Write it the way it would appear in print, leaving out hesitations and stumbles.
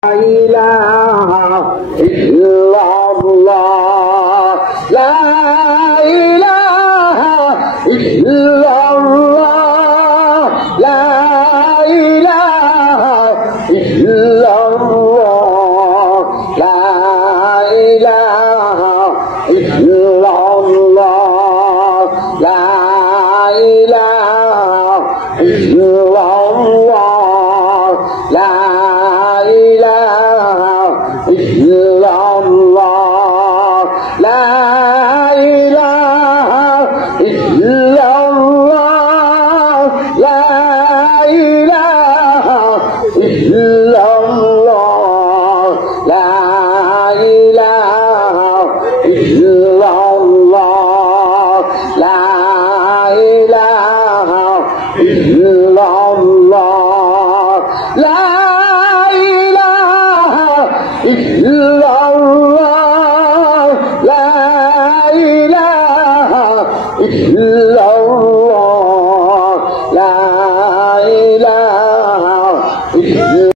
ilaha illallah, la ilaha illallah, la ilaha illallah, la ilaha illallah, la ilaha illallah, la illallah, la ilaha illallah, la ilaha illallah, la ilaha illallah, la ilaha illallah, la illallah, la ilaha illallah.